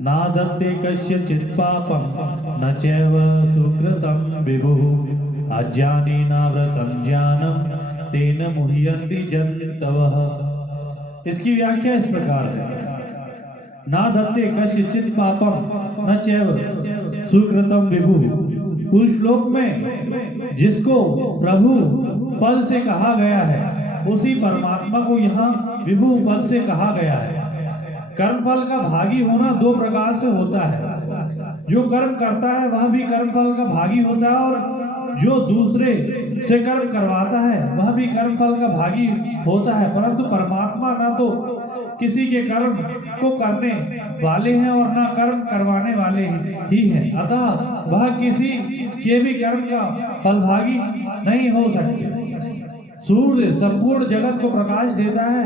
नादत्ते कस्यचित् पापं न चैव सुकृतं विभुः अज्ञानेनावृतं ज्ञानं तेन मुह्यन्ति जन्तवः। इसकी व्याख्या इस प्रकार है। नादत्ते कस्यचित् पापं न चैव सुकृतं विभुः। उस श्लोक में जिसको प्रभु पद से कहा गया है उसी परमात्मा को यहाँ विभु पद से कहा गया है। कर्मफल का भागी होना दो प्रकार से होता है। जो कर्म करता है वह भी कर्मफल का भागी होता है और जो दूसरे से कर्म करवाता है वह भी कर्मफल का भागी होता है। परंतु परमात्मा ना तो किसी के कर्म को करने वाले हैं और ना कर्म करवाने वाले ही हैं, अतः वह किसी के भी कर्म का फलभागी नहीं हो सकते। सूर्य संपूर्ण जगत को प्रकाश देता है,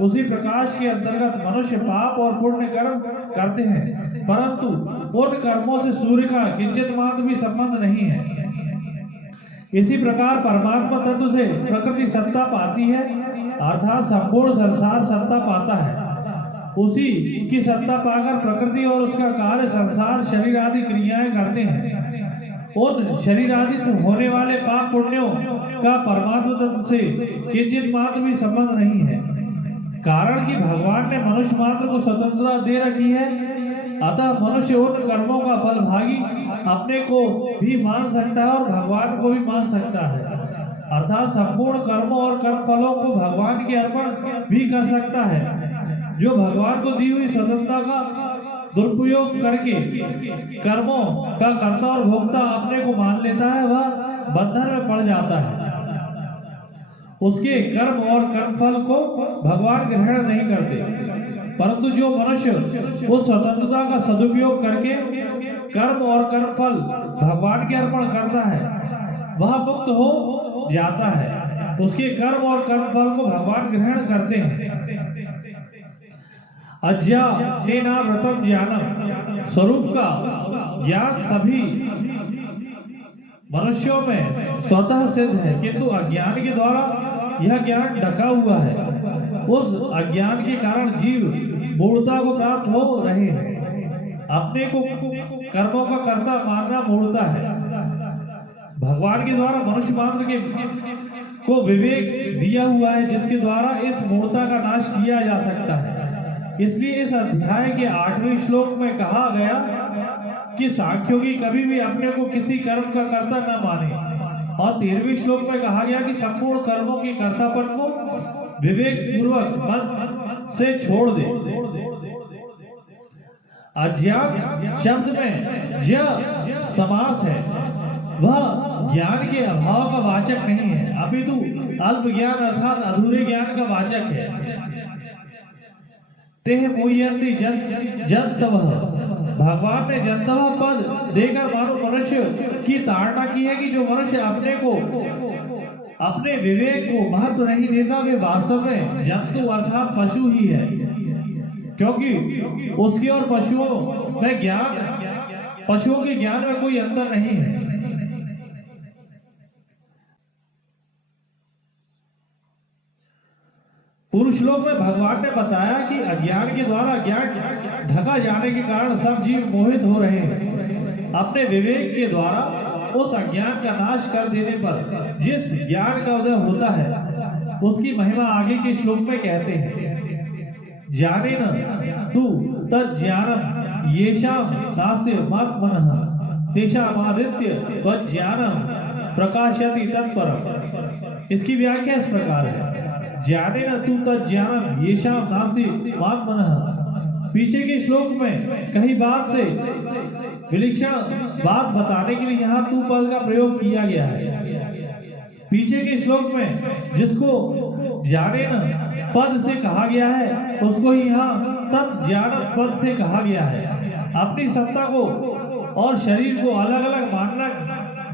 उसी प्रकाश के अंतर्गत मनुष्य पाप और पुण्य कर्म करते हैं, परंतु उन कर्मों से सूर्य का किंचित मात्र भी संबंध नहीं है। इसी प्रकार परमात्मा तत्व से प्रकृति सत्ता पाती है, अर्थात संपूर्ण संसार सत्ता पाता है। उसी की सत्ता पाकर प्रकृति और उसका कार्य संसार शरीर आदि क्रियाएं करते हैं। उन शरीर आदि से होने वाले पाप पुण्यों का परमात्मा तत्व से किंचित मात्र भी संबंध नहीं है। कारण कि भगवान ने मनुष्य मात्र को स्वतंत्रता दे रखी है, अतः मनुष्य उन कर्मों का फल भागी अपने को भी मान सकता है और भगवान को भी मान सकता है। अर्थात संपूर्ण कर्मों और कर्म फलों को भगवान के अर्पण भी कर सकता है। जो भगवान को दी हुई स्वतंत्रता का दुरुपयोग करके कर्मों का कर्ता और भोक्ता अपने को मान लेता है वह बंधन में पड़ जाता है। उसके कर्म और कर्म फल को भगवान ग्रहण नहीं करते, परंतु जो मनुष्य उस स्वतंत्रता का सदुपयोग करके कर्म और कर्म फल भगवान के अर्पण करता है वह मुक्त हो जाता है। उसके कर्म और कर्म फल को भगवान ग्रहण करते हैं। अज्ञानेनावृतं ज्ञानम, स्वरूप का ज्ञान सभी मनुष्यों में स्वतः सिद्ध है, किंतु अज्ञान के द्वारा यह ज्ञान ढका हुआ है। उस अज्ञान के कारण जीव मूढ़ता को प्राप्त हो रहे हैं। अपने को कर्मों का कर्ता मानना मूढ़ता है। भगवान के द्वारा मनुष्य मात्र के को विवेक दिया हुआ है, जिसके द्वारा इस मूढ़ता का नाश किया जा सकता है। इसलिए इस अध्याय के 8वें श्लोक में कहा गया कि सांख्योगी कभी भी अपने को किसी कर्म का कर्ता न माने, और 13वें श्लोक में कहा गया कि संपूर्ण कर्मों के कर्तापन को विवेक पूर्वक मन से छोड़ दे। अज्ञान शब्द में ज्ञ समास है, वह ज्ञान के अभाव का वाचक नहीं है, अपितु अल्प ज्ञान अर्थात अधूरे ज्ञान का वाचक है। तेह मुह्यन्ति जन्तवः, भगवान ने जन्तवः पद देकर मानो मनुष्य की ताड़ना की है कि जो मनुष्य अपने विवेक को महत्व नहीं देता वे वास्तव में जंतु अर्थात पशु ही है, क्योंकि उसके और पशुओं के ज्ञान में कोई अंतर नहीं है। पूर्व श्लोक में भगवान ने बताया कि अज्ञान के द्वारा ज्ञान ढका जाने के कारण सब जीव मोहित हो रहे हैं। अपने विवेक के द्वारा उस अज्ञान का नाश कर देने पर जिस ज्ञान का उदय होता है उसकी महिमा आगे के श्लोक में कहते हैं। ज्ञानेन तु तज्ज्ञानम येषां नास्ति मात्मनः तेषामादित्य तज्ज्ञानम प्रकाशयति तत्परम्। इसकी व्याख्या इस प्रकार है। ज्ञानेन तु तज्ज्ञानम येषां नास्ति मात्मनः। पीछे के श्लोक में कहीं बात से विलक्षण बात बताने के लिए यहाँ तू पद का प्रयोग किया गया है। पीछे के श्लोक में जिसको ज्ञानेन पद से कहा गया है उसको ही यहाँ तत् ज्ञान पद से कहा गया है। अपनी सत्ता को और शरीर को अलग अलग मानना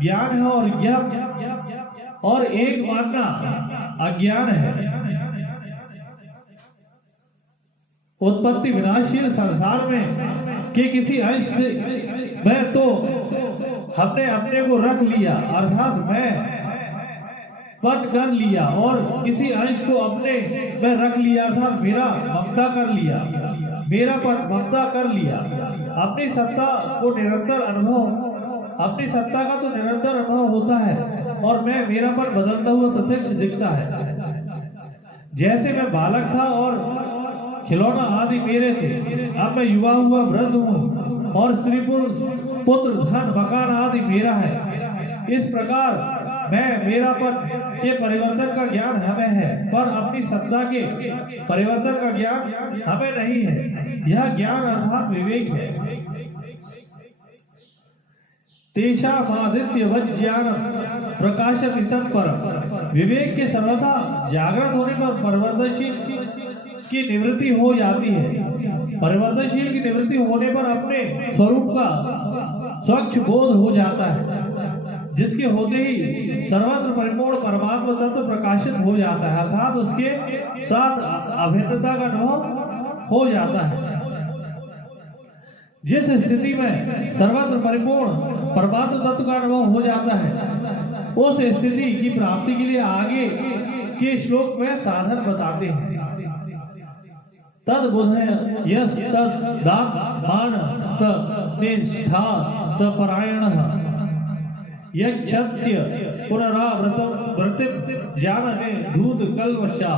ज्ञान है और एक मानना अज्ञान है। उत्पत्ति विनाशील संसार में के किसी अंश में तो हमने अपने को रख लिया अर्थात मैं पद कर लिया, और किसी अंश को अपने में रख लिया अर्थात मेरा ममता कर लिया। मेरापन ममता कर लिया। अपनी सत्ता का तो निरंतर अनुभव होता है और मैं मेरापन बदलता हुआ प्रत्यक्ष दिखता है। जैसे मैं बालक था और खिलौना आदि मेरे थे, अब मैं युवा हुआ वृद्ध हूँ और स्त्री पुत्र धन मकान आदि मेरा है। इस प्रकार मेरापन के परिवर्तन का ज्ञान हमें है, पर अपनी सत्ता के परिवर्तन का ज्ञान हमें नहीं है। यह ज्ञान अर्थात विवेक है। तेषामादित्य वज्ञान प्रकाशमितं परम। विवेक के सर्वथा जागृत होने पर परिवर्तनशील की निवृत्ति हो जाती है। परिवर्तनशील की निवृत्ति होने पर अपने स्वरूप का स्वच्छ बोध हो जाता है, जिसके होते ही सर्वत्र परिपूर्ण परमात्मा तत्व प्रकाशित हो जाता है, अर्थात उसके साथ अभेदता का अनुभव हो जाता है। जिस स्थिति में सर्वत्र परिपूर्ण परमात्मा तत्व का अनुभव हो जाता है, उस स्थिति की प्राप्ति के लिए आगे के श्लोक में साधन बताते हैं। तद बुधय यस तद दान मान स्त निष्ठा स्त परायणः यक्षत्य पुनरावृत्तिम जानने धूत कल्वशा।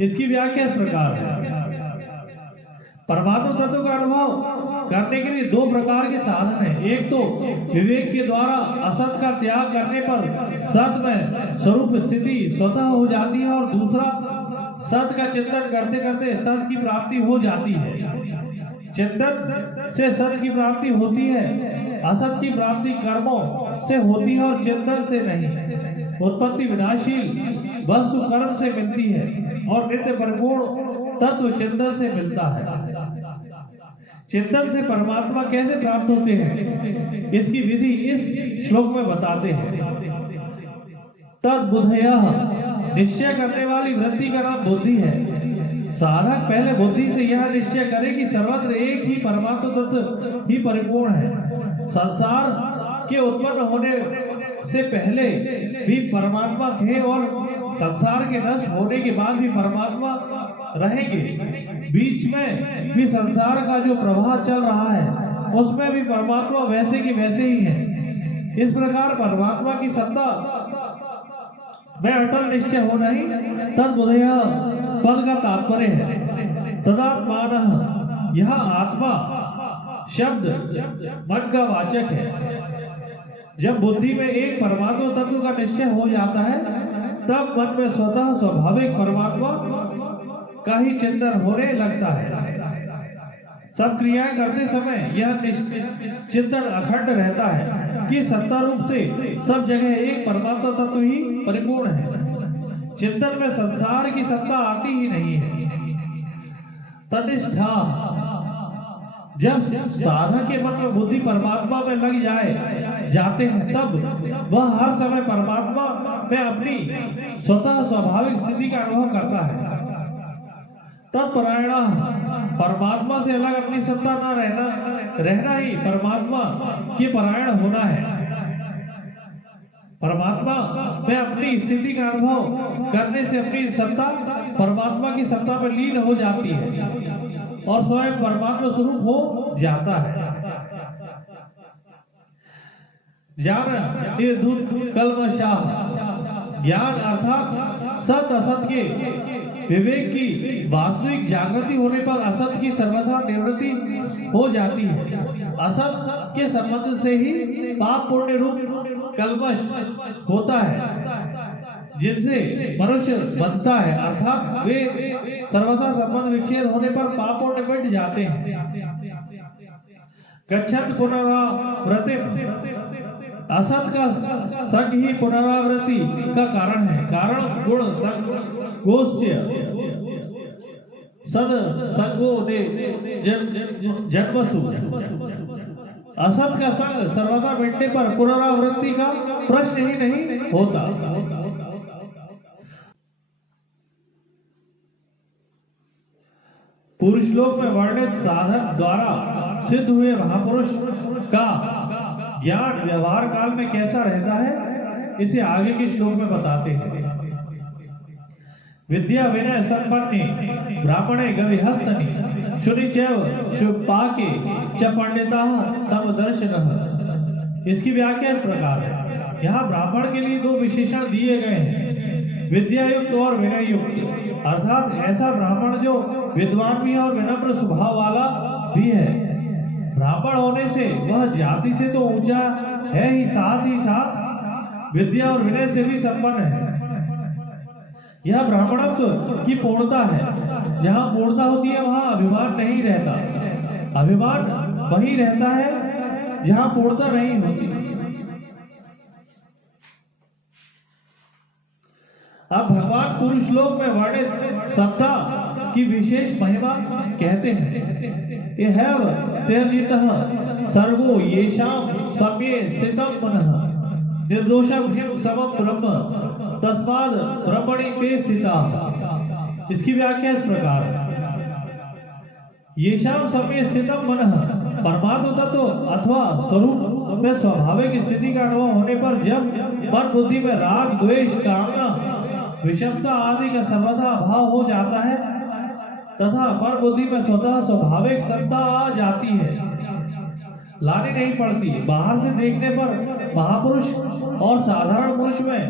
इसकी व्याख्या इस प्रकार है। परमात्मा तत्व का अनुभव करने के लिए दो प्रकार के साधन हैं। एक तो विवेक के द्वारा असत का त्याग करने पर सत में स्वरूप स्थिति स्वतः हो जाती है, और दूसरा सत का चिंतन करते करते सत की प्राप्ति हो जाती है। चिंतन से सत की प्राप्ति होती है, असत की प्राप्ति कर्मों से होती है और चिंतन से नहीं। उत्पत्ति विनाशील वस्तु कर्म से मिलती है और नित्य परिपूर्ण तत्व चिंतन से मिलता है। चिंतन से परमात्मा कैसे प्राप्त होते हैं, इसकी विधि इस श्लोक में बताते हैं। तद बुद्धयः, निश्चय करने वाली वृत्ति का नाम बुद्धि है। साधक पहले बुद्धि से यह निश्चय करे कि सर्वत्र एक ही परमात्मा तत्व ही परिपूर्ण है। संसार के उत्पन्न होने से पहले भी परमात्मा थे और संसार के नष्ट होने के बाद भी परमात्मा रहेंगे। बीच में भी संसार का जो प्रवाह चल रहा है, उसमें भी परमात्मा वैसे की वैसे ही है। इस प्रकार परमात्मा की सत्ता में अटल निश्चय होना ही तद्बुद्धया पद का तात्पर्य है। तदात्मान, यह आत्मा शब्द मन का वाचक है। जब बुद्धि में एक परमात्मा तत्व का निश्चय हो जाता है, तब मन में स्वतः स्वाभाविक परमात्मा का ही चिंतन होने लगता है। सब क्रियाएं करते समय यह चिंतन अखंड रहता है कि सत्ता रूप से सब जगह एक परमात्मा तत्व ही परिपूर्ण है। चिंतन में संसार की सत्ता आती ही नहीं है। तनिष्ठा, जब साधक के मन में बुद्धि परमात्मा में लग जाते हैं, तब वह हर समय परमात्मा में अपनी स्वतः स्वाभाविक स्थिति का अनुभव करता है। तत्परायण, परमात्मा से अलग अपनी सत्ता न रहना ही परमात्मा के परायण होना है। परमात्मा में अपनी स्थिति का अनुभव करने से अपनी सत्ता परमात्मा की सत्ता में लीन हो जाती है और स्वयं परमात्मा स्वरूप हो जाता है। ज्ञान निर्धूत कल्मषाः, ज्ञान अर्थात सत असत के विवेक की वास्तविक जागृति होने पर असत की सर्वथा निवृत्ति हो जाती है। असत के संबंध से ही पाप पुण्य रूप कल्मष होता है, जिनसे मनुष्य बनता है, अर्थात वे सर्वथा संबंध विच्छेद होने पर पाप पुण्य मिट जाते हैं। गच्छत पुनरावृत्ति, असत का संग ही पुनरावृत्ति का कारण है। कारण गुण गोष्ठ्य सद संगो ने जन्मसु, असत का संग सर्वदा मिटने पर पुनरावृत्ति का प्रश्न ही नहीं होता। पूर्व श्लोक में वर्णित साधक द्वारा सिद्ध हुए महापुरुष का ज्ञान व्यवहार काल में कैसा रहता है, इसे आगे के श्लोक में बताते हैं। विद्या विनय संपन्ने ब्राह्मणे गविहस्तनि शुनिचैव शुपाके च पंडिताः समदर्शनः। इसकी व्याख्या इस प्रकार है। यहाँ ब्राह्मण के लिए दो विशेषण दिए गए हैं, विद्या युक्त और विनय युक्त। अर्थात ऐसा ब्राह्मण जो विद्वान भी है और विनम्र स्वभाव वाला भी है। ब्राह्मण होने से वह जाति से तो ऊंचा है ही साथ विद्या और विनय से भी संपन्न है। यह ब्राह्मणत्व की पूर्णता है। जहाँ पूर्णता होती है वहाँ अभिमान नहीं रहता। अभिमान वही रहता है जहाँ पूर्णता नहीं होती। अब भगवान पुरुष लोक में वर्णित सत्ता की विशेष महिमा कहते हैं। यह त्यजितः सर्वो येषां सम्ये स्थितं मनः निर्दोषं हिम समं ब्रह्म तस्माद् ब्रह्मणि ते स्थिताः। इसकी व्याख्या इस प्रकार है। येषां सम्ये स्थितं मनः, परमात्म तत्व अथवा स्वरूप में स्वाभाविक स्थिति का अनुभव होने पर जब मन बुद्धि में राग द्वेष कामना विषमता आदि का सर्वथा अभाव हो जाता है तथा मन बुद्धि में स्वतः स्वाभाविक सत्ता आ जाती है, लानी नहीं पड़ती। बाहर से देखने पर महापुरुष और साधारण पुरुष में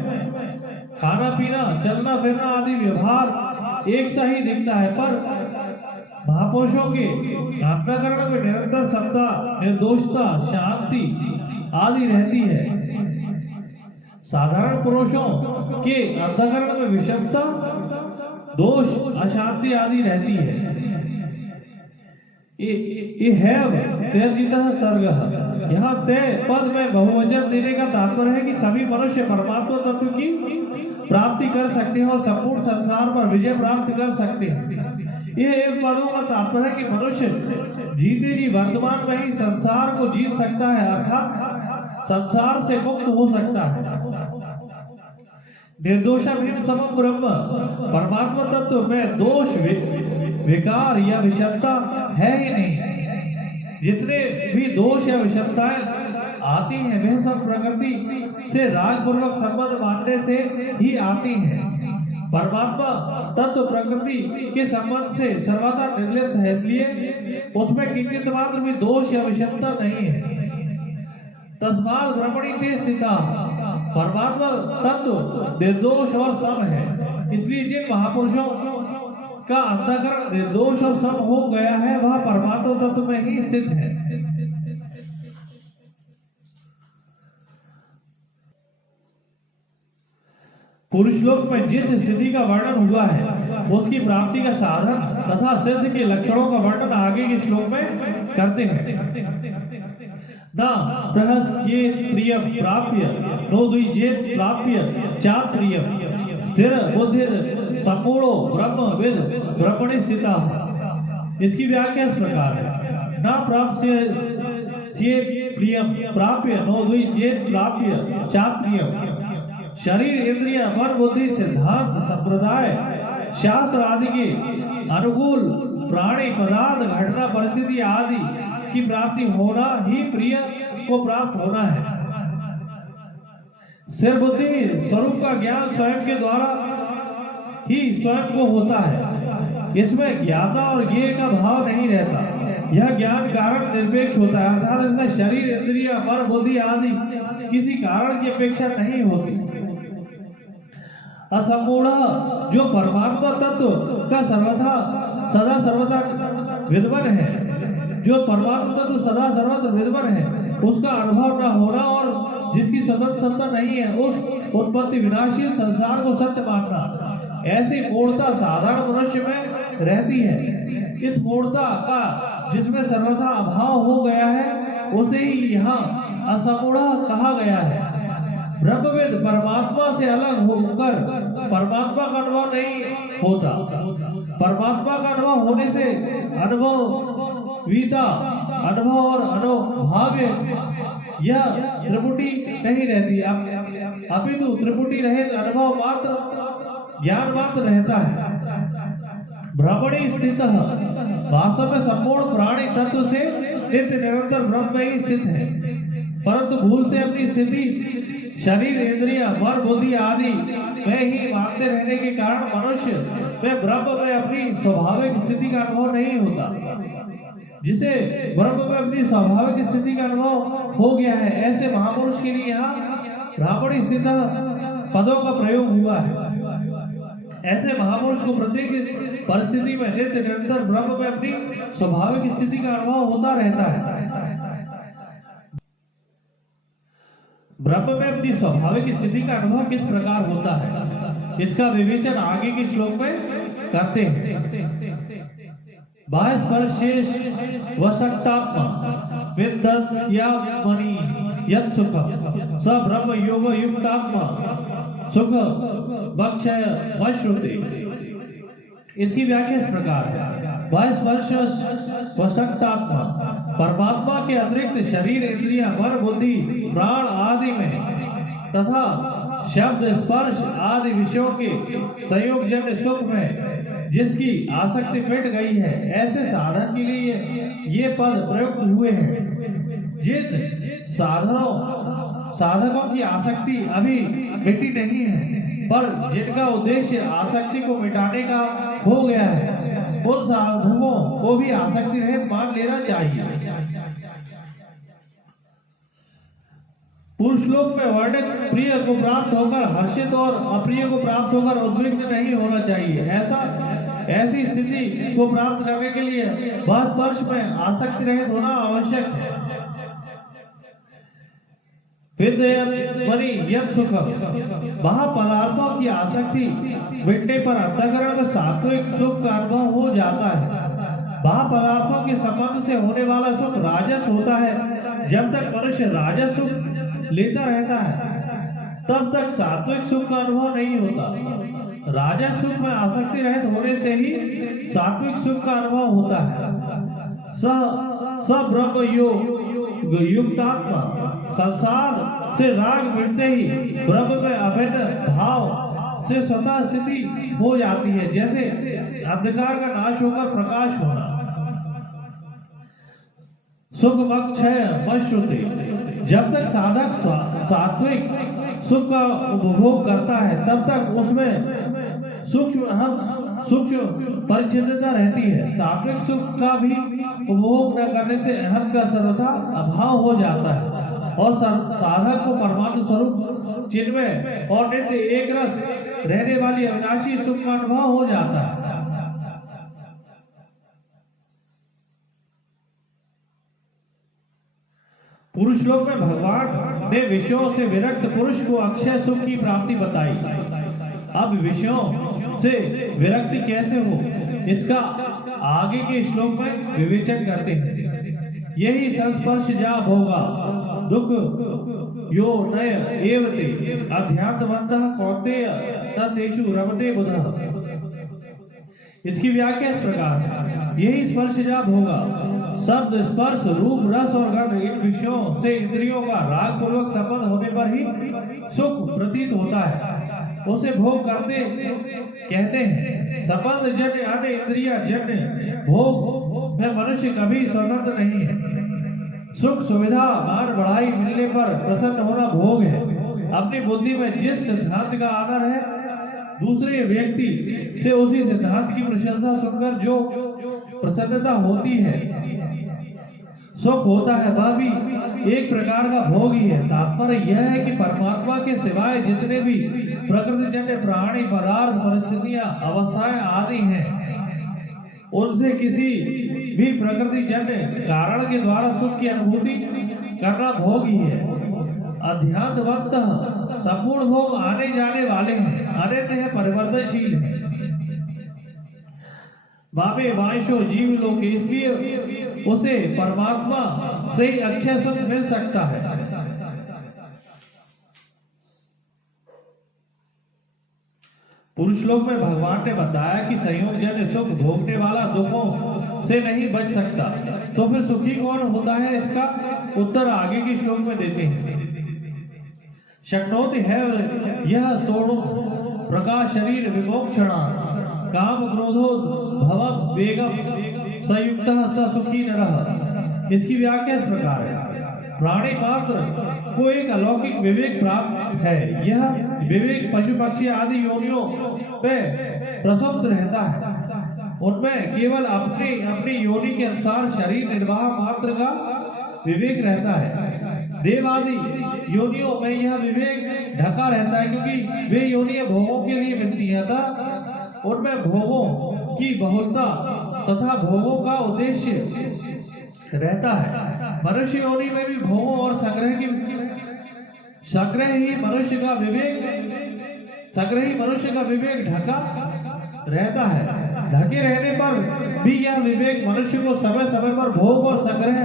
खाना पीना चलना फिरना आदि व्यवहार एक सा ही दिखता है, पर महापुरुषों के अंतःकरण में निरंतर सत्ता निर्दोषता शांति आदि रहती है। साधारण पुरुषों के अंतःकरण में विषमता दोष अशांति आदि रहती है। त्यजितः सर्गः, यहाँ तय पद में बहुवचन देने का तात्पर्य है कि सभी मनुष्य परमात्मा तत्व की प्राप्ति कर सकते हैं और संपूर्ण संसार पर विजय प्राप्त कर सकते हैं। यह एक पदों का तात्पर्य है कि मनुष्य जीते जी वर्तमान में ही संसार को जीत सकता है, अर्थात संसार से मुक्त हो सकता है। निर्दोषम हिम समम ब्रह्म, परमात्मा तत्व में दोष विकार या विषमता है ही नहीं। जितने भी दोष या विषमताएं आती हैं वह सब प्रकृति से राग पूर्वक संबंध मानने से ही आती हैं। परमात्मा तत्व प्रकृति के संबंध से सर्वथा निर्लिप्त है, इसलिए उसमें किंचित मात्र भी दोष या विषमता नहीं है। तस्माद् ब्रह्मणि ते स्थिताः, परमात्मा तत्व निर्दोष और सम है, इसलिए जिन महापुरुषों का अंतःकरण निर्दोष और सम हो गया है वह परमात्मा तत्व में ही स्थित है। पुरुष लोक में जिस स्थिति का वर्णन हुआ है उसकी प्राप्ति का साधन तथा सिद्ध के लक्षणों का वर्णन आगे के श्लोक में करते हैं। न प्रहस्येत् प्रियं प्राप्य नो द्विजेत् प्राप्य चात् प्रियं स्थिर बुद्धिर सम्पूर्णो ब्रह्मविद् ब्रह्मणि स्थितः। इसकी व्याख्या इस प्रकार है। न प्राप्स्येत् प्रियं प्राप्य नो द्विजेत् प्राप्य चात् प्रियं। शरीर इंद्रिय मन बुद्धि सिद्धांत संप्रदाय शास्त्र आदि के अनुकूल प्राणी पदार्थ घटना परिस्थिति आदि की प्राप्ति होना ही प्रिय को प्राप्त होना है। सिर बुद्धि स्वरूप का ज्ञान स्वयं के द्वारा ही स्वयं को होता है। इसमें ज्ञाता और ज्ञेय का भाव नहीं रहता। यह ज्ञान कारण निरपेक्ष होता है, अर्थात इसमें शरीर इंद्रिय मन बुद्धि आदि किसी कारण की अपेक्षा नहीं होती। असमूढ़ जो परमात्मा तत्व का सदा सर्वथा विद्वान है, जो परमात्मा तत्व सदा सर्वत्र विद्वान है, उसका अनुभव न होना और जिसकी स्वतंत्र सत्ता नहीं है उस उत्पत्ति विनाशील संसार को सत्य मानना, ऐसी मूढ़ता साधारण मनुष्य में रहती है। इस मूढ़ता का जिसमें सर्वथा अभाव हो गया है उसे ही यहाँ असमूढ़ कहा गया है। ब्रह्मविद परमात्मा से अलग होकर परमात्मा का अनुभव नहीं होता। परमात्मा का अनुभव होने से अनुभवीता अनुभव और अनुभाव्य यह त्रिपुटी नहीं रहती, अपितु त्रिपुटी रहित अनुभव मात्र ज्ञान मात्र रहता है। ब्रह्मणि स्थितः वास्तव में संपूर्ण प्राणी तत्व से नित्य निरंतर ब्रह्म में ही स्थित है, परंतु भूल से अपनी स्थिति शरीर इंद्रिय मन बुद्धि आदि में ही मानते रहने के कारण मनुष्य में ब्रह्म में अपनी स्वाभाविक स्थिति का अनुभव नहीं होता। जिसे ब्रह्म में अपनी स्वाभाविक स्थिति का अनुभव हो गया है, ऐसे महापुरुष के लिए यहाँ ब्राह्मणी सिद्ध पदों का प्रयोग हुआ है। ऐसे महापुरुष को प्रत्येक परिस्थिति में नित्य निरंतर ब्रह्म में अपनी स्वाभाविक स्थिति का अनुभव होता रहता है। ब्रह्म में अपनी स्वाभाविक स्थिति का अनुभव किस प्रकार होता है, इसका विवेचन आगे के श्लोक में करते हैं। बाह्य स्पर्शेश वशक्तात्मा विद्यात्मनि यत् सुखम स ब्रह्म योग युक्तात्मा सुख भक्षय वश्रुते। इसकी व्याख्या इस प्रकार है। बाह्य स्पर्श वशक्तात्मा परमात्मा के अतिरिक्त शरीर इंद्रिय मन बुद्धि प्राण आदि में तथा शब्द स्पर्श आदि विषयों के संयोग जन्य सुख में जिसकी आसक्ति मिट गई है, ऐसे साधन के लिए ये पद प्रयुक्त हुए हैं। जिन साधकों की आसक्ति अभी मिटी नहीं है, पर जिनका उद्देश्य आसक्ति को मिटाने का हो गया है, उन साधकों को भी आसक्ति रहित मान लेना चाहिए। पूर्व श्लोक में वर्णित प्रिय को प्राप्त होकर हर्षित और अप्रिय को प्राप्त होकर उद्विग्न नहीं होना चाहिए। ऐसी स्थिति को प्राप्त करने के लिए बाह्य स्पर्श में आसक्ति रहित होना आवश्यक है। बाह्य पदार्थों की आसक्ति मिटने पर अंतःकरण में सात्विक सुख का अनुभव हो जाता है। बाह्य पदार्थों के संबंध से होने वाला सुख राजस होता है। जब तक मनुष्य राजस सुख लेता रहता है, तब तक सात्विक सुख का अनुभव नहीं होता। राजस सुख में आसक्ति रहित होने से ही सात्विक सुख का अनुभव होता है। स ब्रह्म योग युक्तात्मा संसार से राग मिटते ही ब्रह्म में अभिन्न भाव से स्वतः स्थिति हो जाती है, जैसे अंधकार का नाश होकर प्रकाश होना। सुख क्षय वश्रुते। जब तक साधक सात्विक सुख का उपभोग करता है, तब तक उसमें सूक्ष्म परिच्छिन्नता रहती है। सात्विक सुख का भी उपभोग न करने से अहम का सर्वथा अभाव हो जाता है और साधक को परमात्मा स्वरूप चिन्मय और नित्य एक रस रहने वाली अविनाशी सुख का अनुभव हो जाता है। पुरुष लोक में भगवान ने विषयों से विरक्त पुरुष को अक्षय सुख की प्राप्ति बताई। अब विषयों से विरक्ति कैसे हो, इसका आगे के श्लोक में विवेचन करते हैं। यही संस्पर्श जा भोगा दुख यो नय एवते अध्यात्मवन्तः कौन्तेय ततेषु रमते बुधः। इसकी व्याख्या इस प्रकार है। यही स्पर्श जा भोगा शब्द स्पर्श रूप रस और गंध, इन विषयों से इंद्रियों का राग पूर्वक संबंध होने पर ही सुख प्रतीत होता है, उसे भोग करते कहते हैं। संबंध जन्य अन्य इंद्रिय जन्य भोग में मनुष्य कभी स्वतंत्र नहीं है। सुख सुविधा मान बढ़ाई मिलने पर प्रसन्न होना भोग है। अपनी बुद्धि में जिस सिद्धांत का आदर है, दूसरे व्यक्ति से उसी सिद्धांत की प्रशंसा सुनकर जो प्रसन्नता होती है, सुख होता है, वह भी एक प्रकार का भोग ही है। तात्पर्य यह है कि परमात्मा के सिवाय जितने भी प्रकृति जन्य प्राणी पदार्थ परिस्थितियां अवस्थाएं आदि हैं, उनसे किसी भी प्रकृति जन्य कारण के द्वारा सुख की अनुभूति करना भोग ही है। अध्यात्मवन्तः संपूर्ण भोग आने जाने वाले हैं, अनित्य है, परिवर्तनशील है। बाबे वांशो जीव लोग, इसलिए उसे परमात्मा से ही अक्षय सुख मिल सकता है। पुरुष लोक में भगवान ने बताया कि संयोग जन्य सुख भोगने वाला दुखों से नहीं बच सकता, तो फिर सुखी कौन होता है, इसका उत्तर आगे के श्लोक में देते हैं। शक्नोति है यह सोणु प्रकाश शरीर विमोक्षणा काम क्रोधो भव वेगम संयुक्त स सुखी नरः। इसकी व्याख्या इस प्रकार है। प्राणी मात्र को एक अलौकिक विवेक प्राप्त व्याप्त है। यह विवेक पशु पक्षी आदि योनियों पे प्रसुप्त रहता है। उनमें केवल अपनी अपनी योनि के अनुसार शरीर निर्वाह मात्र का विवेक रहता है। देव आदि योनियों में यह विवेक ढका रहता है, क्योंकि वे योनियां भोगों के लिए मिलती हैं, अतः उनमें भोगों की बहुलता तथा भोगों का उद्देश्य रहता है। मनुष्य योनि में भी भोगों और संग्रह ही मनुष्य का विवेक ढका रहता है। ढके रहने पर भी यह विवेक मनुष्य को समय समय पर भोग और संग्रह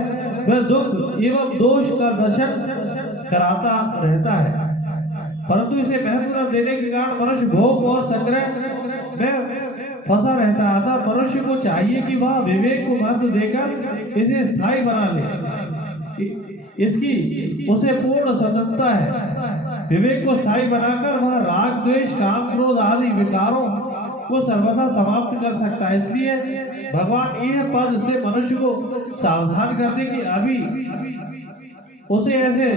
व दुख एवं दोष का दर्शन कराता रहता है, परंतु इसे महत्व न देने के कारण मनुष्य भोग और संग्रह में फंसा रहता है। अतः मनुष्य को चाहिए कि वह विवेक को महत्व देकर इसे स्थायी बना ले। इसकी उसे पूर्ण स्वतंत्रता है। विवेक को स्थायी बनाकर वह राग द्वेष काम क्रोध आदि विकारों को सर्वथा समाप्त कर सकता है। इसलिए भगवान यह पद से मनुष्य को सावधान करते कि अभी उसे ऐसे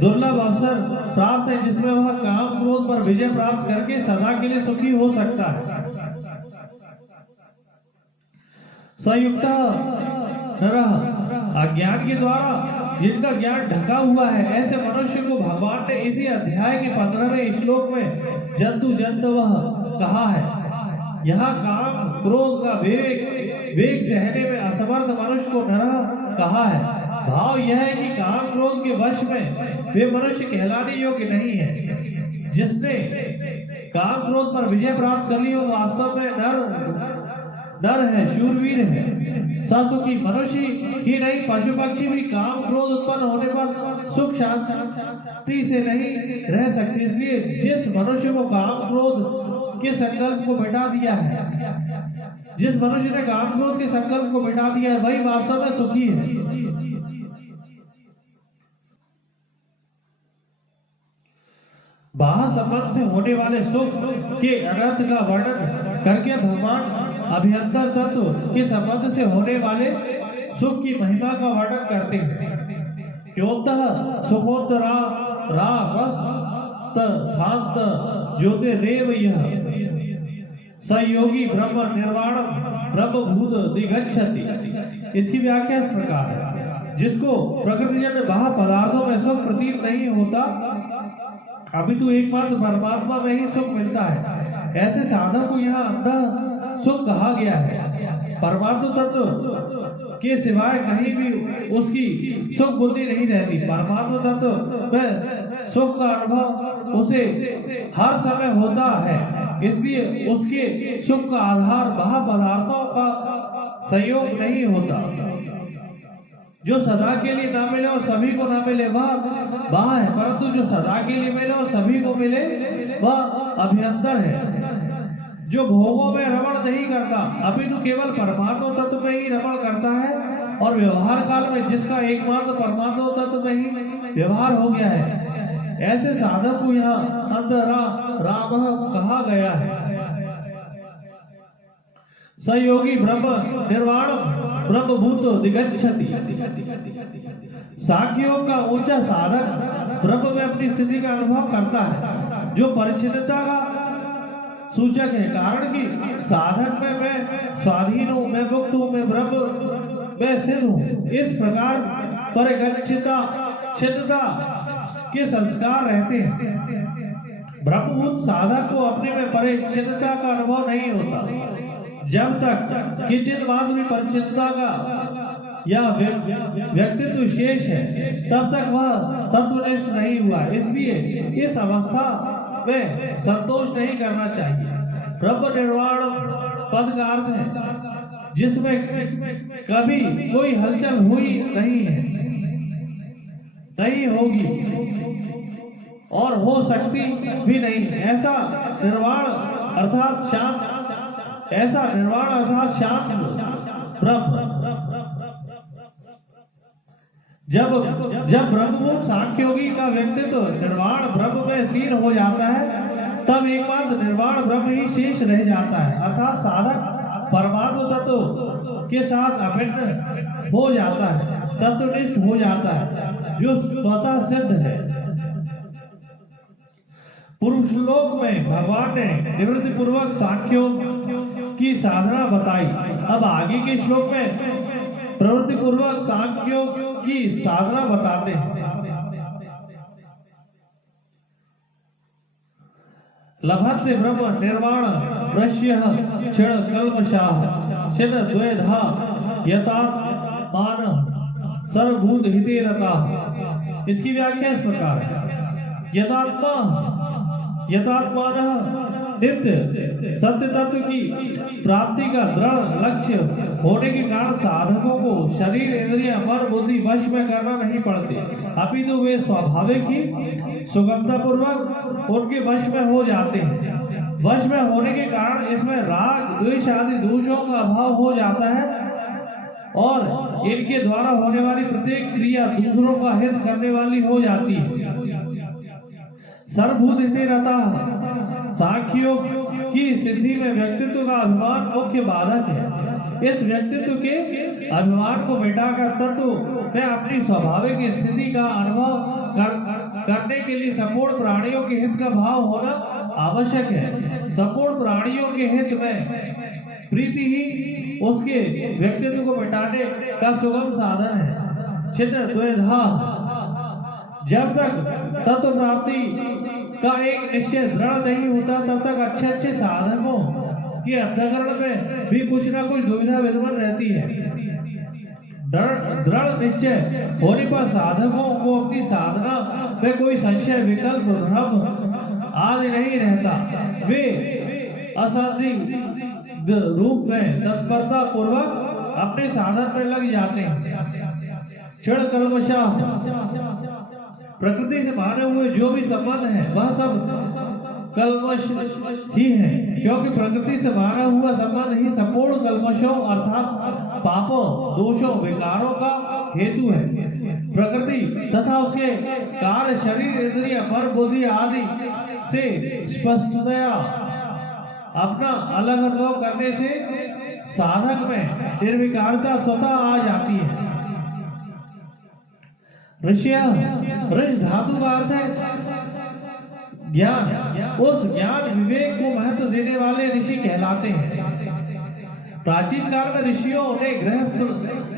दुर्लभ अवसर प्राप्त है जिसमें वह काम क्रोध पर विजय प्राप्त करके सदा के लिए सुखी हो सकता है। संयुक्त नरः अज्ञान के द्वारा जिनका ज्ञान ढका हुआ है, ऐसे मनुष्य को भगवान ने इसी अध्याय के 15वें श्लोक में जंतु जंतवः कहा है। यहाँ काम क्रोध का वेग सहने में असमर्थ मनुष्य को नरः कहा है। भाव यह है कि काम क्रोध के वश में वे मनुष्य कहलाने योग्य नहीं है। जिसने काम क्रोध पर विजय प्राप्त कर ली वो वास्तव में नर है, शूरवीर है, ससुखी। मनुष्य ही नहीं पशु पक्षी भी काम क्रोध उत्पन्न होने पर सुख शांति से नहीं रह सकते। इसलिए जिस मनुष्य को काम क्रोध के संकल्प को मिटा दिया है, जिस मनुष्य ने काम क्रोध के संकल्प को मिटा दिया है, वही वास्तव में सुखी है। बाह्य संबंध से होने वाले सुख के अनर्थ का वर्णन करके भगवान अभ्यंतर तत्व के संबंध से होने वाले सुख की महिमा का वर्णन करते हैं। क्योंतः सुखोत्तरा रावस्तांत ज्योतिरेव यह संयोगी ब्रह्म निर्वाण ब्रह्मभूत दिगच्छति। इसकी व्याख्या इस प्रकार है। जिसको प्रकृतिजन्य बाह्य पदार्थों में सुख प्रतीत नहीं होता, अभी तो एकमात्र परमात्मा में ही सुख मिलता है, ऐसे साधक को यहाँ अंधा सुख कहा गया है। परमात्मा तत्व के सिवाय कहीं भी उसकी सुख बुद्धि नहीं रहती। परमात्मा तत्व में सुख का अनुभव उसे हर समय होता है, इसलिए उसके सुख का आधार बाह्य पदार्थों का संयोग नहीं होता। जो सदा के लिए ना मिले और सभी को ना मिले वह बाह्य है, परंतु जो सदा के लिए मिले और सभी को मिले वह अभ्यंतर है। जो भोगों में रमण नहीं करता, अभी तो केवल परमात्मा तत्व में ही रमण करता है, और व्यवहार काल में जिसका एकमात्र परमात्मा तत्व में ही व्यवहार हो गया है, ऐसे साधक को यहाँ अंतरा राम कहा गया है। संयोगी ब्रह्म निर्वाण ब्रह्मभूत दिगच्छति। सांख्य योग का ऊंचा साधक ब्रह्म में अपनी स्थिति का अनुभव करता है, जो परिच्छिन्नता का सूचक है। कारण कि साधक में मैं स्वाधीन हूँ, मैं मुक्त हूँ, मैं ब्रह्म में स्थित हूँ। इस प्रकार परिगच्छिता छिन्नता के संस्कार रहते हैं। ब्रह्मभूत साधक को अपने में परिच्छिन्नता का अनुभव नहीं होता। जब तक किंचित मात्र भी परिच्छिन्नता का या व्यक्तित्व शेष है, तब तक वह तत्वनिष्ठ नहीं हुआ। इसलिए इस अवस्था में संतोष नहीं करना चाहिए। ब्रह्म निर्वाण पद का अर्थ है जिसमें कभी कोई हलचल हुई नहीं है, नहीं होगी और हो सकती भी नहीं। ऐसा निर्वाण अर्थात शांत ब्रह्म। जब ब्रह्मभूत सांख्योगी का व्यक्तित्व निर्वाण ब्रह्म में स्थिर हो जाता है, तब एकमात्र निर्वाण ब्रह्म ही शेष रह जाता है। अर्थात साधक परमात्मा तत्व के साथ अभिन्न हो जाता है, तत्वनिष्ठ हो जाता है, जो स्वतः सिद्ध है। पूर्व श्लोक में भगवान ने निवृत्ति पूर्वक सांख्यों की साधना बताई। अब आगे के श्लोक में प्रवृत्ति पूर्वक सांख्यों की साधना बताते हैं। लभते ब्रह्म निर्वाण रश्य क्षण कल्मषाः क्षण द्वैधा यतात्मान सर्वभूत हिते रताः। इसकी व्याख्या इस प्रकार है। यथात्मान नित्य सत्य तत्व की प्राप्ति का दृढ़ लक्ष्य होने के कारण साधकों को शरीर इंद्रिय मन बुद्धि वश में करना नहीं पड़ते, अपितु वे स्वाभाविक ही सुगमता पूर्वक उनके वश में हो जाते हैं। वश में होने के कारण इसमें राग द्वेष आदि दोषों का अभाव हो जाता है और इनके द्वारा होने वाली प्रत्येक क्रिया दूसरों का हित करने वाली हो जाती है। सर्वभूत हिते रताः सांख्यों की सिद्धि में व्यक्तित्व का अभिमान मुख्य बाधक है। इस व्यक्तित्व के अभिमान को मिटाकर तत्व में अपनी स्वाभाविक स्थिति का अनुभव करने के लिए संपूर्ण प्राणियों के हित का भाव होना आवश्यक है। संपूर्ण प्राणियों के हित में प्रीति ही उसके व्यक्तित्व को मिटाने का सुगम साधन है। छिन्न द्वैधा जब तक तत्व प्राप्ति का एक निश्चय दृढ़ नहीं होता तब तक अच्छे अच्छे साधकों के अंतःकरण में भी कुछ ना कुछ दुविधा विद्यमान रहती है। दृढ़ निश्चय होने पर साधकों को अपनी साधना में कोई संशय विकल्प भ्रम आदि नहीं रहता। वे असाध्य रूप में तत्परता पूर्वक अपने साधन में लग जाते हैं। क्षण कल्मषाः प्रकृति से माने हुए जो भी संबंध है वह सब कल्मश ही है, क्योंकि प्रकृति से माना हुआ संबंध ही संपूर्ण कल्मशों अर्थात पापों दोषों विकारों का हेतु है। प्रकृति तथा उसके कार्य शरीर इंद्रिय मन बुद्धि आदि से स्पष्टतया अपना अलग अनुभव करने से साधक में निर्विकारता स्वतः आ जाती है। ऋषि ऋष धातु का अर्थ है ज्ञान। उस ज्ञान विवेक को महत्व देने वाले ऋषि कहलाते हैं। प्राचीन काल में ऋषियों ने गृहस्थ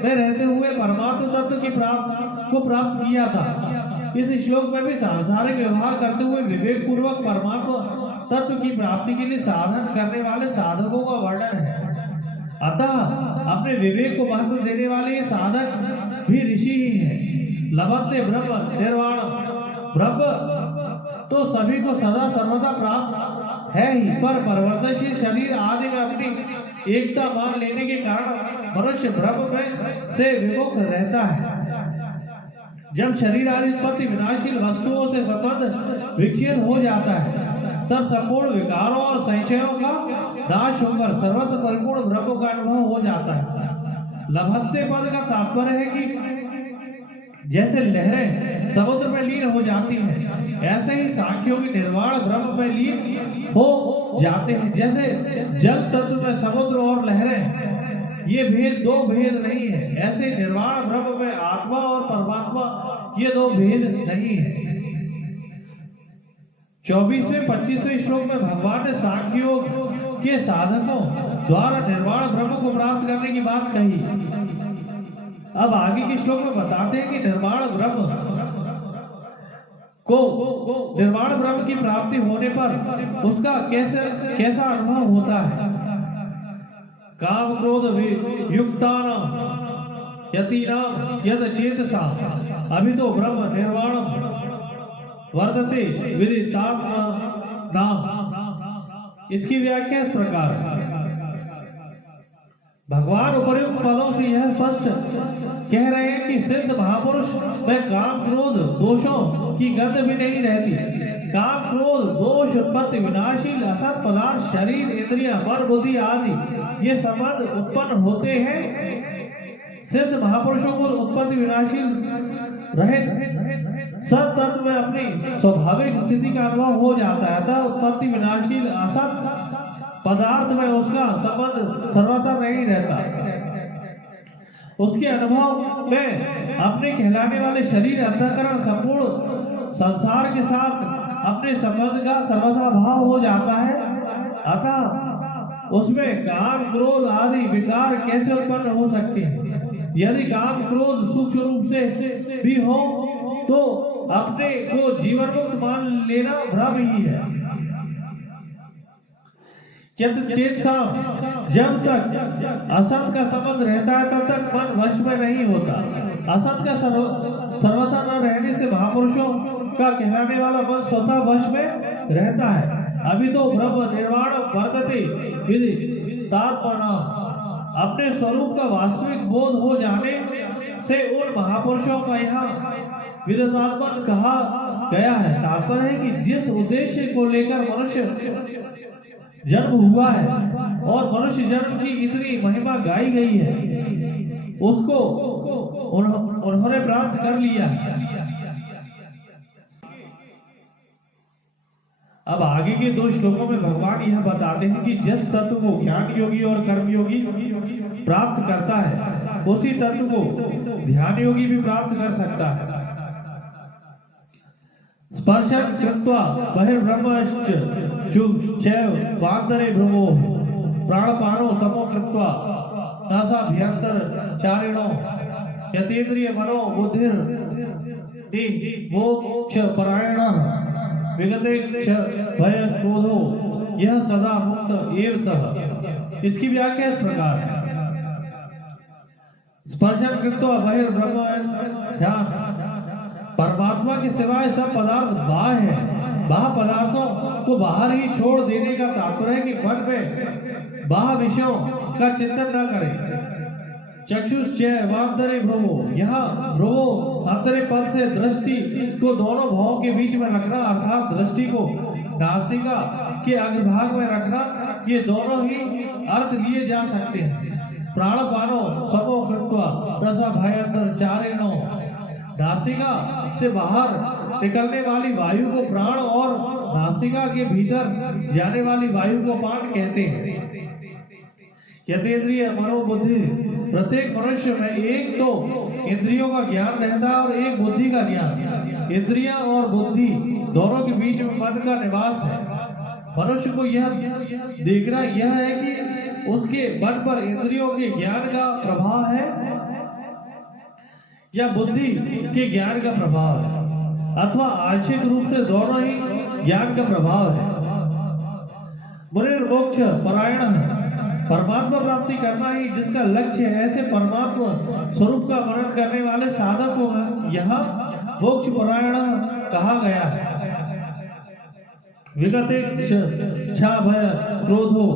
में रहते हुए परमात्म तत्व की प्राप्त किया था। इस श्लोक में भी सांसारिक व्यवहार करते हुए विवेक पूर्वक परमात्मा तत्व की प्राप्ति के लिए साधन करने वाले साधकों का वर्णन है। अतः अपने विवेक को महत्व देने वाले साधक भी ऋषि ही हैं। लभते ब्रह्म निर्वाण ब्रह्म तो सभी को सदा सर्वदा प्राप्त है ही, पर परिवर्तनशील शरीर आदि में अपनी एकता मान लेने के कारण मनुष्य ब्रह्म में से विमुख रहता है। जब शरीर आदि उत्पत्ति विनाशील वस्तुओं से संबंध विच्छेद हो जाता है तब संपूर्ण विकारों और संशयों का नाश होकर सर्वत्र परिपूर्ण ब्रह्म का अनुभव हो जाता है। लभते पद का तात्पर्य है कि जैसे लहरें समुद्र में लीन हो जाती हैं, ऐसे ही सांख्यों की निर्वाण ब्रह्म में लीन हो जाते हैं। जैसे जल तत्व में समुद्र और लहरें ये भेद दो भेद नहीं है, ऐसे निर्वाण ब्रह्म में आत्मा और परमात्मा ये दो भेद नहीं है। 24वें 25वें श्लोक में भगवान ने सांख्यों के साधकों द्वारा निर्वाण ब्रह्म को प्राप्त करने की बात कही। अब आगे के श्लोक में बताते हैं कि निर्वाण ब्रह्म की प्राप्ति होने पर उसका कैसा अनुभव होता है। काम क्रोध युक्तानां यतीनां यद चेतसा अभितो ब्रह्म निर्वाण वर्तते विदितात्मनां। इसकी व्याख्या इस प्रकार है। भगवान उपर्युक्त पदों से यह स्पष्ट कह रहे हैं कि सिद्ध महापुरुष में काम क्रोध दोषों की गंध भी नहीं रहती। काम क्रोध दोष उत्पत्ति विनाशील असत पदार्थ शरीर इंद्रिय मन बुद्धि आदि ये संबंध उत्पन्न होते हैं। सिद्ध महापुरुषों को उत्पत्ति विनाशील रहित सत तत्व में अपनी स्वाभाविक स्थिति का अनुभव हो जाता है। अतः उत्पत्ति विनाशील असत पदार्थ में उसका संबंध सर्वथा नहीं रहता। उसके अनुभव में अपने कहलाने वाले शरीर अंतःकरण संपूर्ण संसार के साथ अपने संबंध का सर्वथा भाव हो जाता है, अतः उसमें काम क्रोध आदि विकार कैसे उत्पन्न हो सकते हैं। यदि काम क्रोध सूक्ष्म रूप से भी हो तो अपने को जीवन मुक्त मान लेना भ्रम ही है। जब तक असत का संबंध रहता है तब तक मन वश में नहीं होता। असत का सर्वथा न रहने से महापुरुषों का कहलाने वाला मन स्वतः वश में रहता है। अभी तो ब्रह्म निर्वाण वर्तते विधि तात्पर्य अपने स्वरूप का वास्तविक बोध हो जाने से उन महापुरुषों का यहाँ विदतात्मन कहा गया है। तात्पर्य है कि जिस उद्देश्य को लेकर मनुष्य जन्म हुआ है और मनुष्य जन्म की इतनी महिमा गाई गई है, उसको उन्होंने प्राप्त कर लिया। अब आगे के 2 श्लोकों में भगवान यह बताते हैं कि जिस तत्व को ज्ञान योगी और कर्म योगी प्राप्त करता है उसी तत्व को ध्यान योगी भी प्राप्त कर सकता है। स्पर्शन कृत्वा बहिर्ब्रह्मश्च वान्तरे भ्रुवो प्राणपानो समो कृत्वा नासाभ्यंतर चारिणो यतेन्द्रिय मनो बुद्धिर मोक्ष परायणः विगते भय क्रोधो यह सदा मुक्त एव सह। इसकी व्याख्या इस प्रकार है। स्पर्शन कृत्वा बहिर्ब्रह्म ध्यान परमात्मा के सिवाय सब पदार्थ बाह्य है। बाह्य पदार्थों को बाहर ही छोड़ देने का तात्पर्य है कि मन में बाह्य विषयों का चिंतन न करें। चक्षुश्चै वान्तरे भ्रुवो, यहाँ भ्रुवो अंतरे पद से दृष्टि को दोनों भावों के बीच में रखना, अर्थात दृष्टि को नासिका के अग्रभाग में रखना, ये दोनों ही अर्थ लिए जा सकते हैं। प्राणपानो समो कृत्वा रसा भयंतर चारेणो, नासिका से बाहर निकलने वाली वायु को प्राण और नासिका के भीतर जाने वाली वायु को पान कहते हैं। यतेन्द्रिय मनोबुद्धि, प्रत्येक मनुष्य में एक तो इंद्रियों का ज्ञान रहता है और एक बुद्धि का ज्ञान। इंद्रियां और बुद्धि दोनों के बीच में मन का निवास है। मनुष्य को यह देखना यह है कि उसके मन पर इंद्रियों के ज्ञान का प्रभाव है या बुद्धि के ज्ञान का प्रभाव है, अथवा आंशिक रूप से दोनों ही ज्ञान का प्रभाव है। मुनिर्मोक्ष परायण, परमात्मा प्राप्ति करना ही जिसका लक्ष्य है, ऐसे परमात्मा स्वरूप का वर्णन करने वाले साधक को यहाँ मोक्ष परायण कहा गया है। विगते इच्छा भय क्रोधो,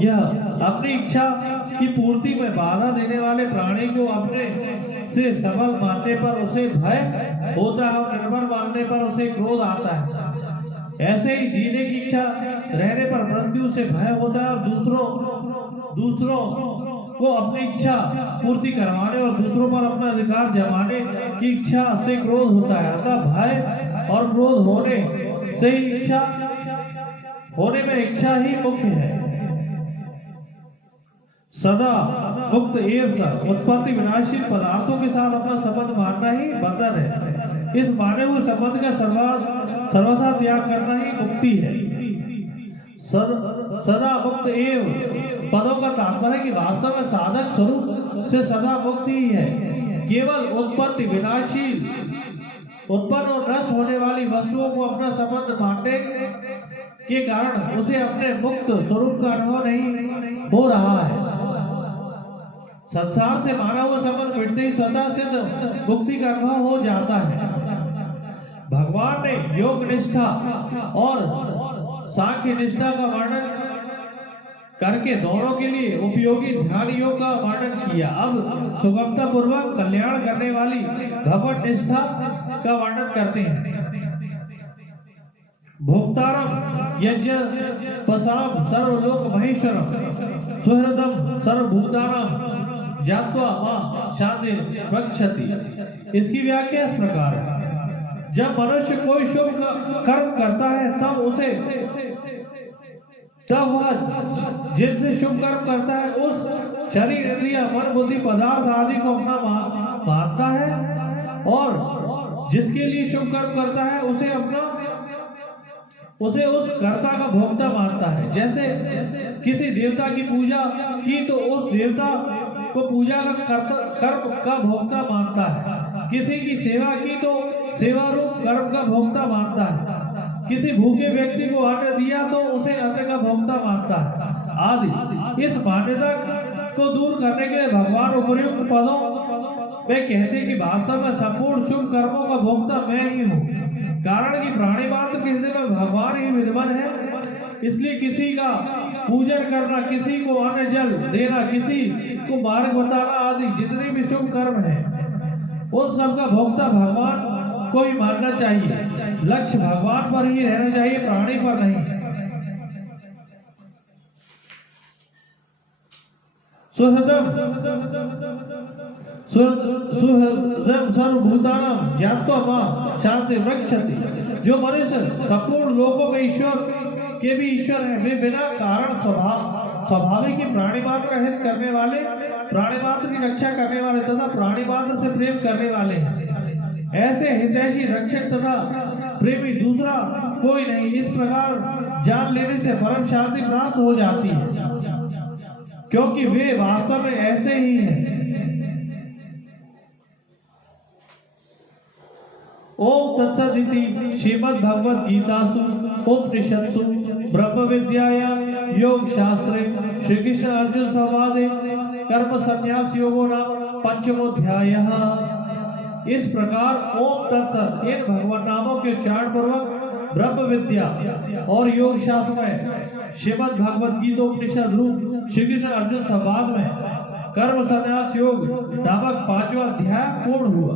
यह अपनी इच्छा की पूर्ति में बाधा देने वाले प्राणी को अपने से सबल मानने पर उसे भय होता है और निर्बल मानने पर उसे क्रोध आता है। ऐसे ही जीने की इच्छा रहने पर मृत्यु से भय होता है और दूसरों को अपनी इच्छा पूर्ति करवाने और दूसरों पर अपना अधिकार जमाने की इच्छा से क्रोध होता है। अतः भय और क्रोध होने से ही इच्छा होने में इच्छा ही मुख्य है। सदा मुक्त एव सह, उत्पत्ति विनाशी पदार्थों के साथ अपना संबंध मानना ही बंधन है। इस माने हुए संबंध का सर्वथा त्याग करना ही मुक्ति है। सदा मुक्त एव पदों का तात्पर्य है कि वास्तव में साधक स्वरूप से सदा मुक्त ही है। केवल उत्पत्ति विनाशी उत्पन्न और नष्ट होने वाली वस्तुओं को अपना संबंध मानने के कारण उसे अपने मुक्त स्वरूप का अनुभव नहीं हो रहा है। संसार से माना हुआ संबंध मिटते ही स्वतः सिद्ध मुक्ति का अनुभव हो जाता है। भगवान ने योग निष्ठा और सांख्य निष्ठा का वर्णन करके दोनों के लिए उपयोगी ध्यान योग का वर्णन किया। अब सुगमता पूर्वक कल्याण करने वाली भगवत निष्ठा का वर्णन करते हैं। भोक्तारम यज्ञ पसाम सर्वलोक महेश्वरम सुहृदम सर्वभूतानाम ज्ञात्वा मां शांति रक्षति। इसकी व्याख्या इस प्रकार है। जब मनुष्य कोई शुभ कर्म करता है तब वह जिनसे शुभ कर्म करता है उस शरीर इंद्रिया मन बुद्धि पदार्थ आदि को अपना मानता है और जिसके लिए शुभ कर्म करता है उसे अपना उसे उस कर्ता का भोक्ता मानता है। जैसे किसी देवता की पूजा की तो उस देवता को पूजा का कर्म का भोक्ता मानता है। किसी की सेवा की तो सेवा रूप कर्म का भोक्ता मानता है। किसी भूखे व्यक्ति को अन्न दिया तो उसे अन्न का भोक्ता मानता है आदि। इस मान्यता को दूर करने के लिए भगवान उपयुक्त पदों वे कहते हैं कि वास्तव में संपूर्ण शुभ कर्मों का भोक्ता मैं ही हूँ। कारण कि प्राणी मात्र के हृदय में भगवान ही विद्यमान है, इसलिए किसी का पूजन करना, किसी को अन्न जल देना, किसी को मार्ग बताना आदि जितने भी शुभ कर्म है उन सब का भोक्ता भगवान को ही मानना चाहिए। लक्ष्य भगवान पर ही रहना चाहिए, प्राणी पर नहीं। सुहृदम सर्वभूतानां ज्ञात्वा मां शांति रक्षति। जो मनुष्य संपूर्ण लोकों में ईश्वर के भी ईश्वर है, वे बिना कारण स्वाभाविक ही प्राणी मात्र हित करने वाले, प्राणी मात्र की रक्षा करने वाले तथा प्राणी मात्र से प्रेम करने वाले हैं। ऐसे हितैषी रक्षक तथा प्रेमी दूसरा कोई नहीं। इस प्रकार जान लेने से परम शांति प्राप्त हो जाती है, क्योंकि वे वास्तव में ऐसे ही हैं। ओम तत्सदिति श्रीमद् भगवद गीतासु उपनिषत्सु ब्रह्म विद्यायां योग शास्त्रे श्री कृष्ण अर्जुन संवादे कर्म संन्यास योगो नाम पंचमोध्यायः। इस प्रकार ओम तत्सत इन भगवान नामों के उच्चारण पूर्वक ब्रह्म विद्या और योग शास्त्र में श्रीमद् भगवद गीता उपनिषद रूप श्री कृष्ण अर्जुन संवाद में कर्म संन्यास योग नामक 5वां अध्याय पूर्ण हुआ।